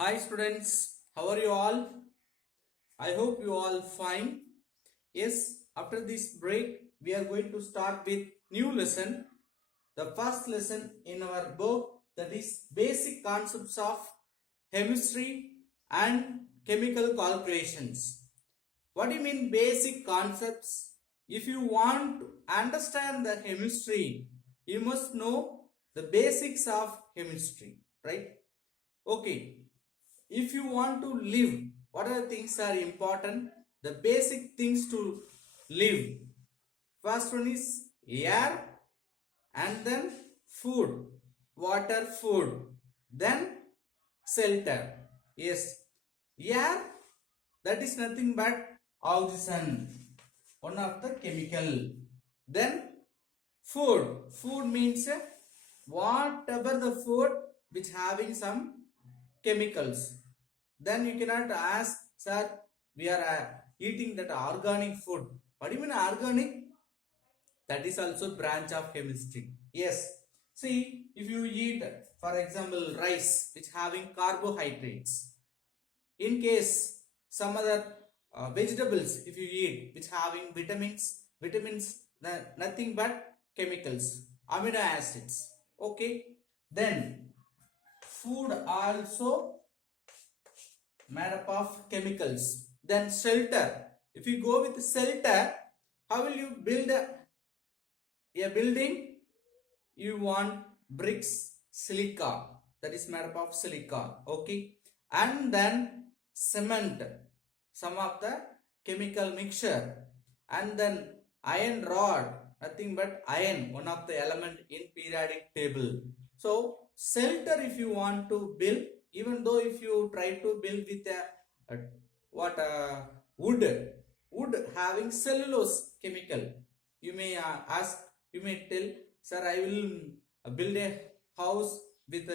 Hi students, how are you all? I hope you all fine. Yes, after this break, we are going to start with new lesson. The first lesson in our book, that is basic concepts of chemistry and chemical calculations. What do you mean basic concepts? If you want to understand the chemistry, you must know the basics of chemistry, right? Okay, if you want to live, what are the things are important? The basic things to live. First one is air, and then food, water, food, then shelter. Yes, air, that is nothing but oxygen, one of the chemical. Then food means whatever the food which having some chemicals. Then you cannot ask, sir, we are eating that organic food. What do you mean organic? That is also branch of chemistry. Yes. See, if you eat, for example, rice which having carbohydrates, in case some other vegetables if you eat which having vitamins nothing but chemicals, amino acids. Okay. Then food also made up of chemicals. Then shelter. If you go with shelter, how will you build a building? You want bricks, silica. That is made up of silica. Okay. And then cement. Some of the chemical mixture. And then iron rod. Nothing but iron. One of the element in periodic table. So shelter if you want to build, even though if you try to build with a what wood having cellulose chemical, you may ask, you may tell, sir, I will build a house with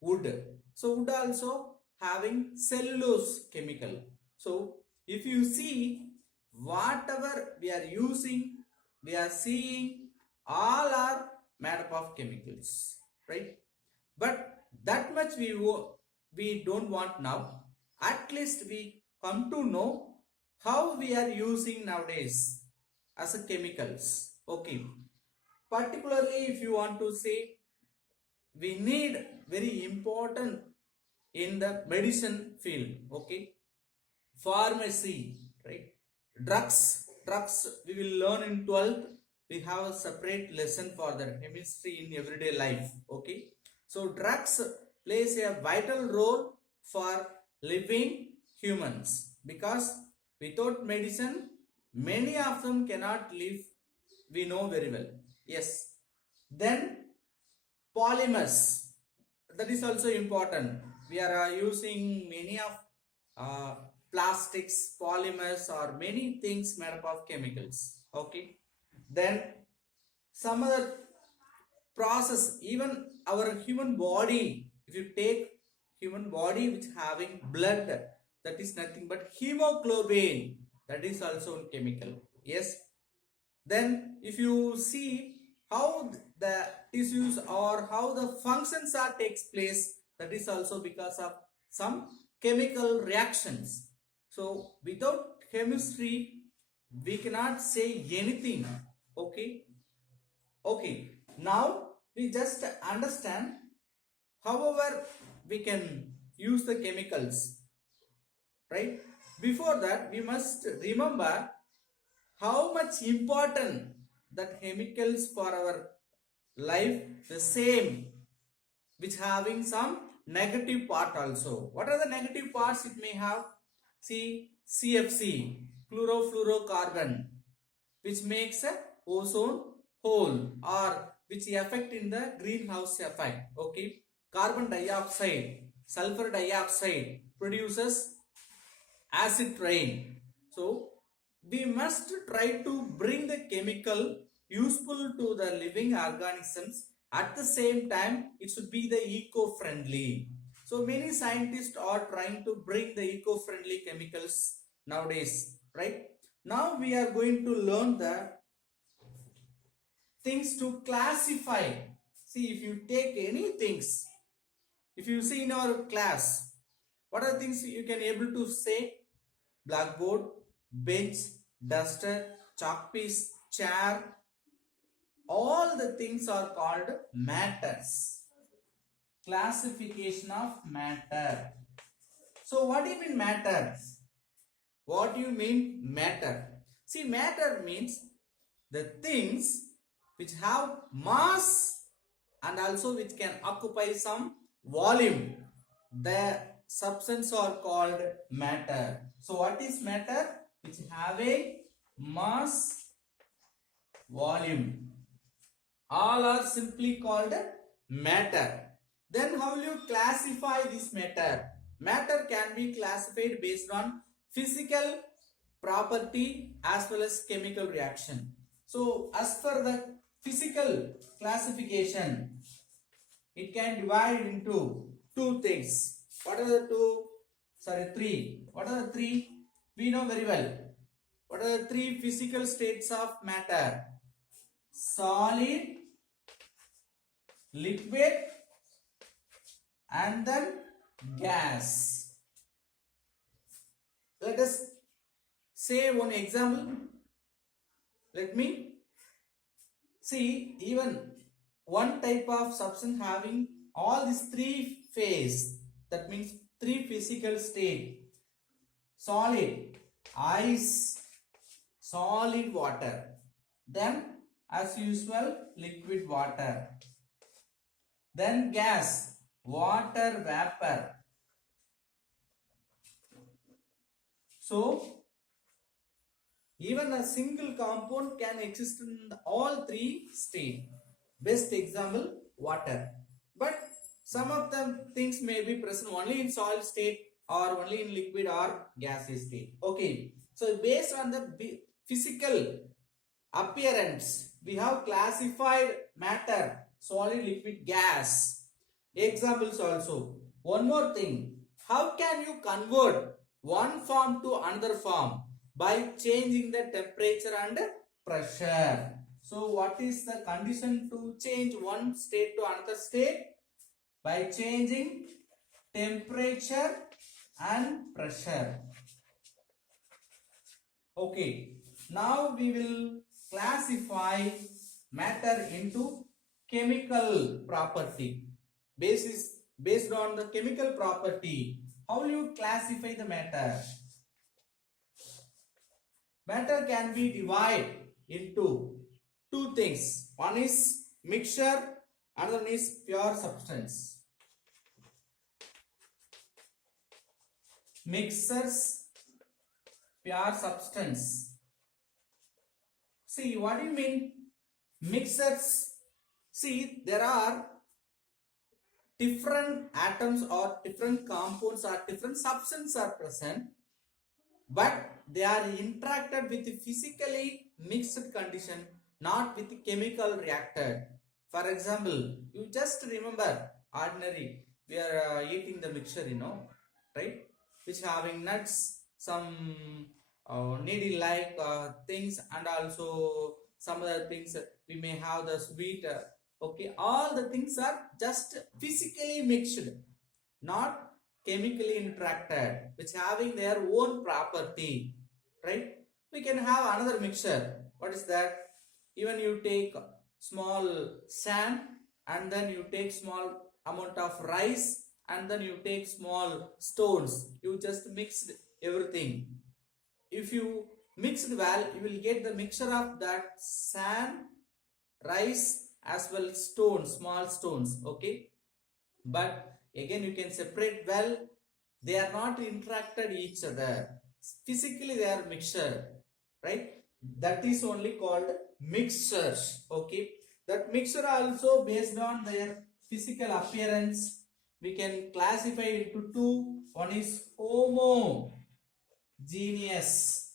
wood. So wood also having cellulose chemical. So if you see, whatever we are using, we are seeing, all are made up of chemicals, right? But that much we don't want now. At least we come to know how we are using nowadays as a chemicals. Okay, particularly if you want to say, we need very important in the medicine field. Okay, pharmacy, right? Drugs we will learn in 12th. We have a separate lesson for the chemistry in everyday life. Okay, so drugs plays a vital role for living humans, because without medicine many of them cannot live, we know very well. Yes. Then polymers, that is also important. We are using many of uh, plastics, polymers, or many things made up of chemicals. Okay. Then some other process, even our human body, if you take human body which having blood, that is nothing but hemoglobin, that is also a chemical. Yes. Then if you see how the tissues or how the functions are takes place, that is also because of some chemical reactions. So without chemistry we cannot say anything. Okay. Okay, now we just understand however we can use the chemicals, right? Before that we must remember how much important that chemicals for our life, the same which having some negative part also. What are the negative parts it may have? See, CFC, chlorofluorocarbon, which makes a ozone hole, or which affect in the greenhouse effect. Okay, carbon dioxide, sulfur dioxide produces acid rain. So we must try to bring the chemical useful to the living organisms. At the same time, it should be the eco-friendly. So many scientists are trying to bring the eco-friendly chemicals nowadays, right? Now we are going to learn the things to classify. See, if you take any things, if you see in our class, What are the things you can able to say? Blackboard, bench, duster, chalk piece, chair. All the things are called matters. Classification of matter. So what do you mean matter? What do you mean matter? See, matter means the things which have mass and also which can occupy some volume. The substance are called matter. So what is matter? Which have a mass, volume. All are simply called matter. Then how will you classify this matter? Matter can be classified based on physical property as well as chemical reaction. So as per the physical classification, it can divide into two things. What are the two? Sorry, three. What are the three? We know very well. What are the three physical states of matter? Solid, liquid, and then gas. Let us say one example. Let me see even one type of substance having all these three phases. That means three physical state. Solid, ice, solid water. Then as usual, liquid water. Then gas, water vapor. So even a single compound can exist in all three states. Best example, water. But some of the things may be present only in solid state or only in liquid or gaseous state. Okay. So based on the physical appearance, we have classified matter, solid, liquid, gas. Examples also. One more thing. How can you convert one form to another form? By changing the temperature and pressure. So what is the condition to change one state to another state? By changing temperature and pressure. Okay. Now we will classify matter into chemical property. Based on the chemical property, how will you classify the matter? Matter can be divided into two things. One is mixture, another one is pure substance. Mixtures, pure substance. See, what do you mean? Mixtures. See, there are different atoms or different compounds or different substances are present, but they are interacted with the physically mixed condition, not with the chemical reacted. For example, you just remember ordinary, we are eating the mixture, right? Which having nuts, some needle like things, and also some other things. We may have the sweet. Okay, all the things are just physically mixed, not chemically interacted, which having their own property, right? We can have another mixture. What is that? Even you take small sand and then you take small amount of rice and then you take small stones. You just mix everything. If you mix it well, you will get the mixture of that sand, rice as well stones, small stones. Okay, but again you can separate well. They are not interacted each other. Physically they are mixture, right? That is only called mixtures. Okay, that mixture also based on their physical appearance. We can classify it into two. One is homogeneous.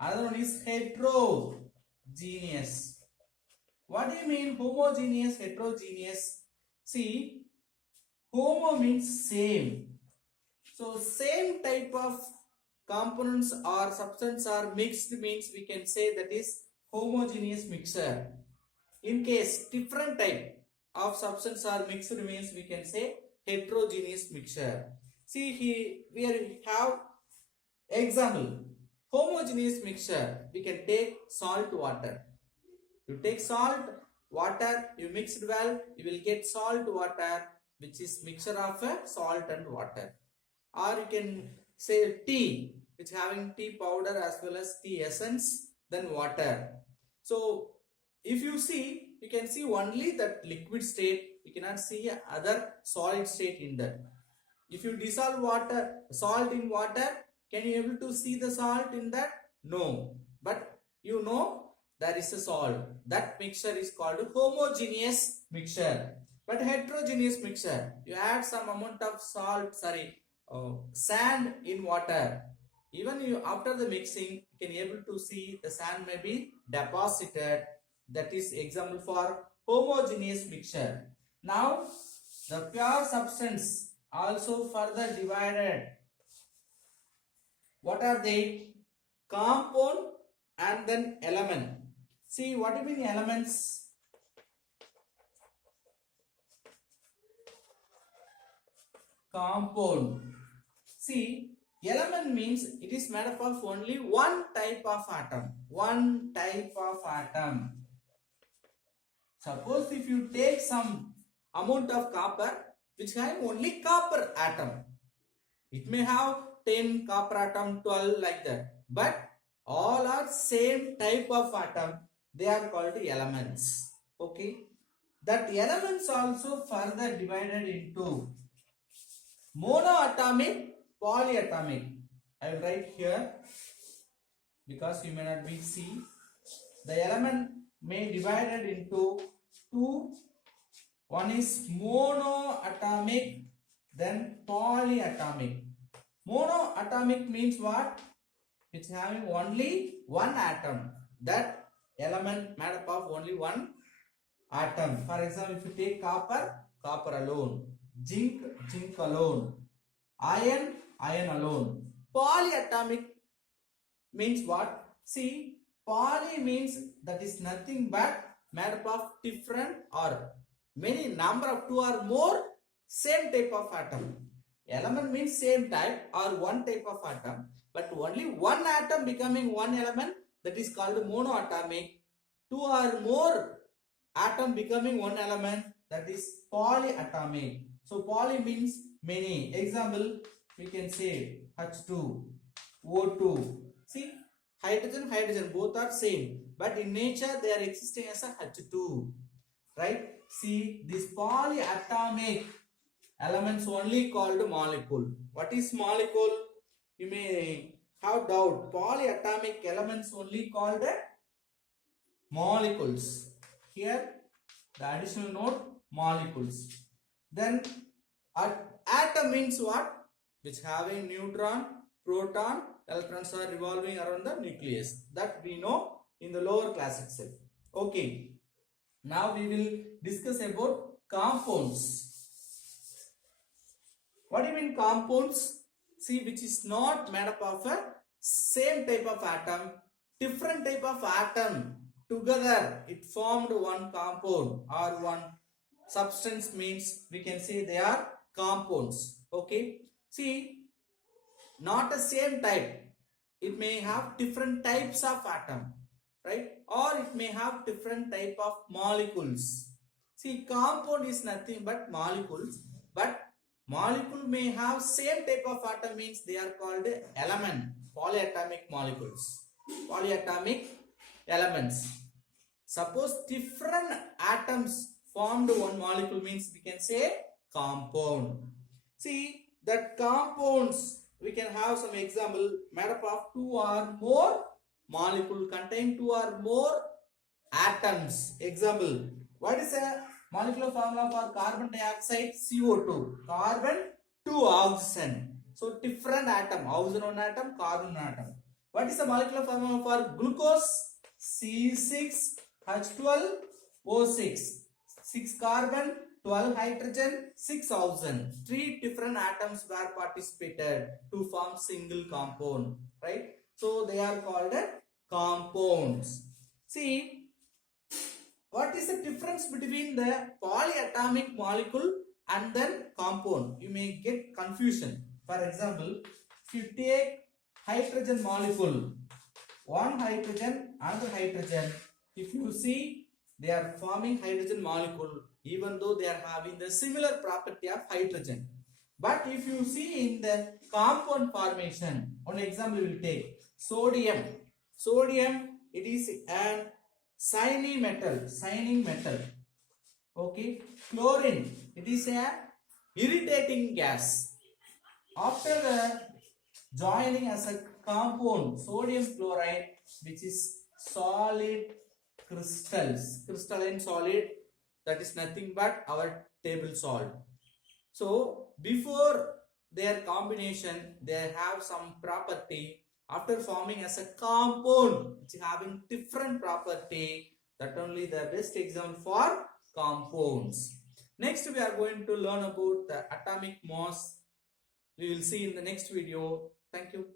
Another one is heterogeneous. What do you mean homogeneous, heterogeneous? See, homo means same. So same type of components or substance are mixed means we can say that is homogeneous mixture. In case different type of substance are mixed means we can say heterogeneous mixture. See here we have example. Homogeneous mixture. We can take salt water. You take salt water, you mix it well, you will get salt water, which is mixture of salt and water. Or you can say tea, which having tea powder as well as tea essence, then water. So if you see, you can see only that liquid state, you cannot see other solid state in that. If you dissolve salt in water, can you able to see the salt in that? No. But you know there is a salt. That mixture is called homogeneous mixture. But heterogeneous mixture, you add some amount of sand in water. Even you after the mixing, you can able to see the sand may be deposited. That is example for homogeneous mixture. Now the pure substance also further divided. What are they? Compound and then element. See what do you mean elements? Compound. See, element means it is made up of only one type of atom. One type of atom. Suppose if you take some amount of copper, which have only copper atom. It may have 10 copper atom, 12 like that. But all are same type of atom. They are called elements. Okay. That elements also further divided into monoatomic, polyatomic. I will write here because you may not be see. The element may divided into two. One is monoatomic, then polyatomic. Monoatomic means what? It's having only one atom. That element made up of only one atom. For example, if you take copper, copper alone. Zinc, zinc alone. Iron, iron alone. Polyatomic means what? See, poly means that is nothing but made up of different or many number of two or more same type of atom. Element means same type or one type of atom, but only one atom becoming one element, that is called monoatomic. Two or more atom becoming one element, that is polyatomic. So poly means many. Example, we can say H2, O2. See, hydrogen, hydrogen both are same, but in nature they are existing as a H2, right? See, this polyatomic elements only called molecule. What is molecule? You may have doubt. Polyatomic elements only called molecules. Here the additional note molecules. Then atom means what? Which having neutron, proton, electrons are revolving around the nucleus. That we know in the lower class itself. Okay. Now we will discuss about compounds. What do you mean compounds? See, which is not made up of a same type of atom, different type of atom together it formed one compound or one substance, means we can say they are compounds. Okay. See, not the same type. It may have different types of atom, right? Or it may have different type of molecules. See, compound is nothing but molecules, but molecule may have same type of atom, means they are called element, polyatomic molecules, polyatomic elements. Suppose different atoms formed one molecule, means we can say compound. See, that compounds we can have some example made up of two or more molecule contain two or more atoms. Example, what is a molecular formula for carbon dioxide? CO2. Carbon 2 oxygen. So different atom. Oxygen one atom, carbon one atom. What is the molecular formula for glucose? C6H12O6. 6 carbon, 12 hydrogen, 6 oxygen. 3 different atoms were participated to form single compound. Right? So they are called compounds. See, what is the difference between the polyatomic molecule and then compound, you may get confusion. For example, if you take hydrogen molecule, one hydrogen, another hydrogen, if you see, they are forming hydrogen molecule even though they are having the similar property of hydrogen. But if you see in the compound formation, one example we will take sodium. Sodium, it is a signing metal. Okay. Chlorine, it is a irritating gas. After the joining as a compound, sodium chloride, which is solid crystalline solid, that is nothing but our table salt. So before their combination, they have some property. After forming as a compound, which is having different property, that only the best example for compounds. Next, we are going to learn about the atomic mass. We will see in the next video. Thank you.